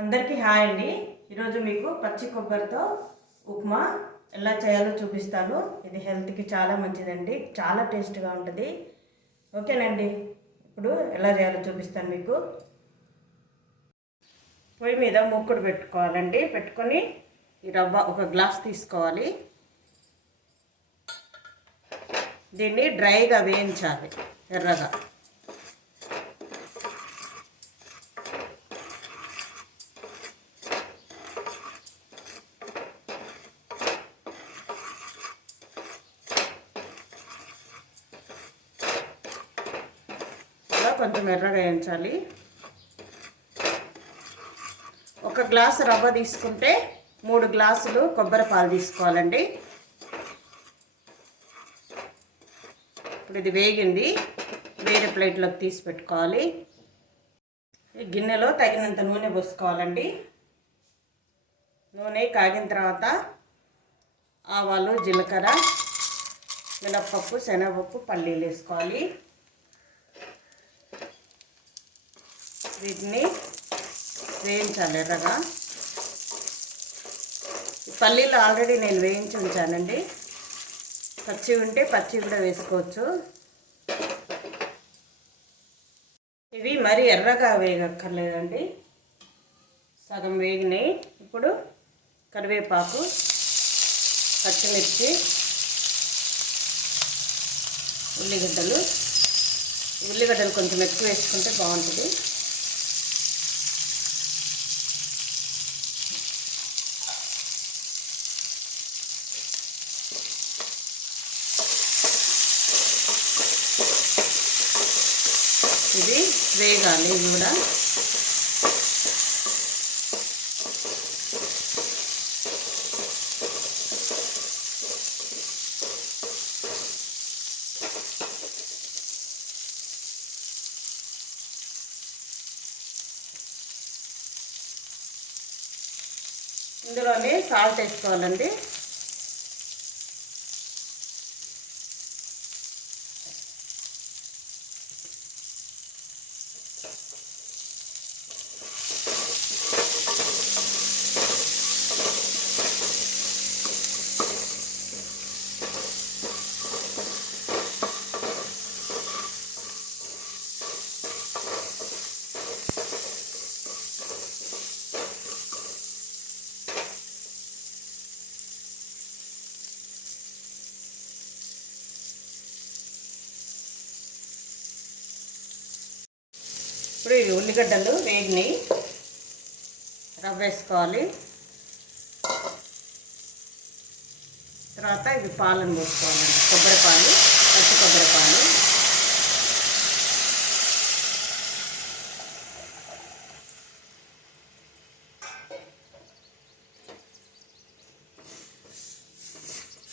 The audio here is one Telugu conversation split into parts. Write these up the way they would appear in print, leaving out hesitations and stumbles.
అందరికీ హాయ్ అండి. ఈరోజు మీకు పచ్చి కొబ్బరితో ఉప్మా ఎలా చేయాలో చూపిస్తాను. ఇది హెల్త్కి చాలా మంచిదండి, చాలా టేస్ట్గా ఉంటుంది. ఓకేనండి, ఇప్పుడు ఎలా చేయాలో చూపిస్తాను మీకు. పొయ్యి మీద మూకుడు పెట్టుకోవాలండి. పెట్టుకొని ఈ రవ్వ ఒక గ్లాస్ తీసుకోవాలి. దీన్ని డ్రైగా వేయించాలి ఎర్రగా. కొంచెం ఎర్రగా వేయించాలి. ఒక గ్లాసు రవ్వ తీసుకుంటే 3 గ్లాసులు కొబ్బరి పాలు తీసుకోవాలండి. ఇప్పుడు ఇది వేగింది, వేరే ప్లేట్లోకి తీసి పెట్టుకోవాలి. గిన్నెలో తగినంత నూనె పోసుకోవాలండి. నూనె కాగిన తర్వాత ఆవాలు, జీలకర్ర, మినప్పప్పు, శనగపప్పు, పల్లీలు వేసుకోవాలి. వీటిని వేయించాలి ఎర్రగా. పల్లీలు ఆల్రెడీ నేను వేయించి ఉంచానండి. పచ్చి ఉంటే పచ్చి కూడా వేసుకోవచ్చు. ఇవి మరీ ఎర్రగా వేగక్కర్లేదండి, సగం వేగినాయి. ఇప్పుడు కరివేపాకు, పచ్చిమిర్చి, ఉల్లిగడ్డలు కొంచెం ఎక్కువ వేసుకుంటే బాగుంటుంది. ఇది వేగాలి. ఇది కూడా ఇందులోనే సాల్ట్ వేసుకోవాలండి. ఇప్పుడు ఈ ఉల్లిగడ్డలు వేగినాయి, రవ్వ వేసుకోవాలి. తర్వాత ఇవి పాలను పోసుకోవాలండి, కొబ్బరి పాలు, పచ్చి కొబ్బరి పాలు.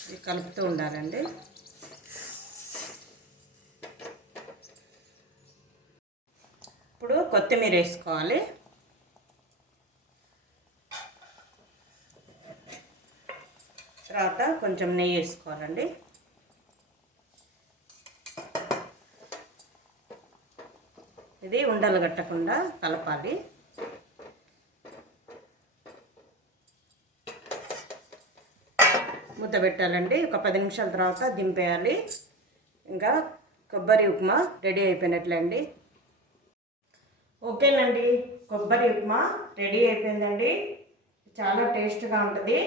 ఇవి కలుపుతూ ఉండాలండి. ఇప్పుడు కొత్తిమీర వేసుకోవాలి. తర్వాత కొంచెం నెయ్యి వేసుకోవాలండి. ఇది ఉండలు కట్టకుండా కలపాలి. మూత పెట్టాలండి. ఒక 10 నిమిషాల తర్వాత దింపేయాలి. ఇంకా కొబ్బరి ఉప్మా రెడీ అయిపోయినట్లండి. ఓకేనండి, కొబ్బరి ఉప్మా రెడీ అయిపోయిందండి. చాలా టేస్ట్గా ఉంటుంది.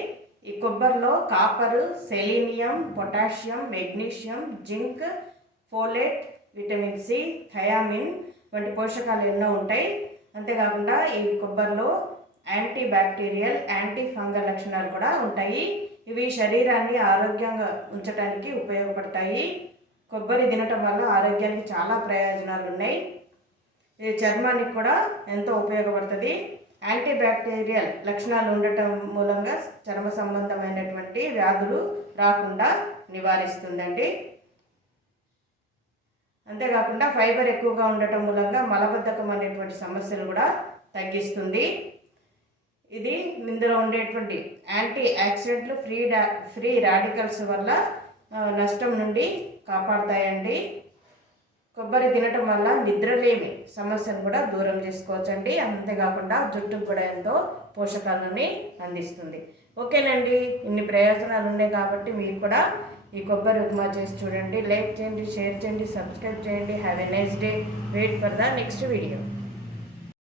ఈ కొబ్బరిలో copper, selenium, potassium, magnesium, zinc, folate, vitamin C, thiamine వంటి పోషకాలు ఎన్నో ఉంటాయి. అంతేకాకుండా ఈ కొబ్బరిలో యాంటీ బ్యాక్టీరియల్, యాంటీ ఫంగల్ లక్షణాలు కూడా ఉంటాయి. ఇవి శరీరాన్ని ఆరోగ్యంగా ఉంచడానికి ఉపయోగపడతాయి. కొబ్బరి తినటం వల్ల ఆరోగ్యానికి చాలా ప్రయోజనాలు ఉన్నాయి. ఇది చర్మానికి కూడా ఎంతో ఉపయోగపడుతుంది. యాంటీ బ్యాక్టీరియల్ లక్షణాలు ఉండటం మూలంగా చర్మ సంబంధమైనటువంటి వ్యాధులు రాకుండా నివారిస్తుందండి. అంతేకాకుండా ఫైబర్ ఎక్కువగా ఉండటం మూలంగా మలబద్ధకం అనేటువంటి సమస్యలు కూడా తగ్గిస్తుంది. ఇది ఇందులో ఉండేటువంటి యాంటీ ఆక్సిడెంట్లు, ఫ్రీ రాడికల్స్ వల్ల నష్టం నుండి కాపాడుతాయండి. కొబ్బరి తినటం వల్ల నిద్రలేమి సమస్యను కూడా దూరం చేసుకోవచ్చండి. అంతేకాకుండా జుట్టుకు కూడా ఎంతో పోషకాలని అందిస్తుంది. ఓకేనండి, ఇన్ని ప్రయోజనాలు ఉన్నాయి కాబట్టి మీరు కూడా ఈ కొబ్బరి ఉప్మా చేసి చూడండి. లైక్ చేయండి, షేర్ చేయండి, సబ్స్క్రైబ్ చేయండి. Have a nice day. Wait for the next video.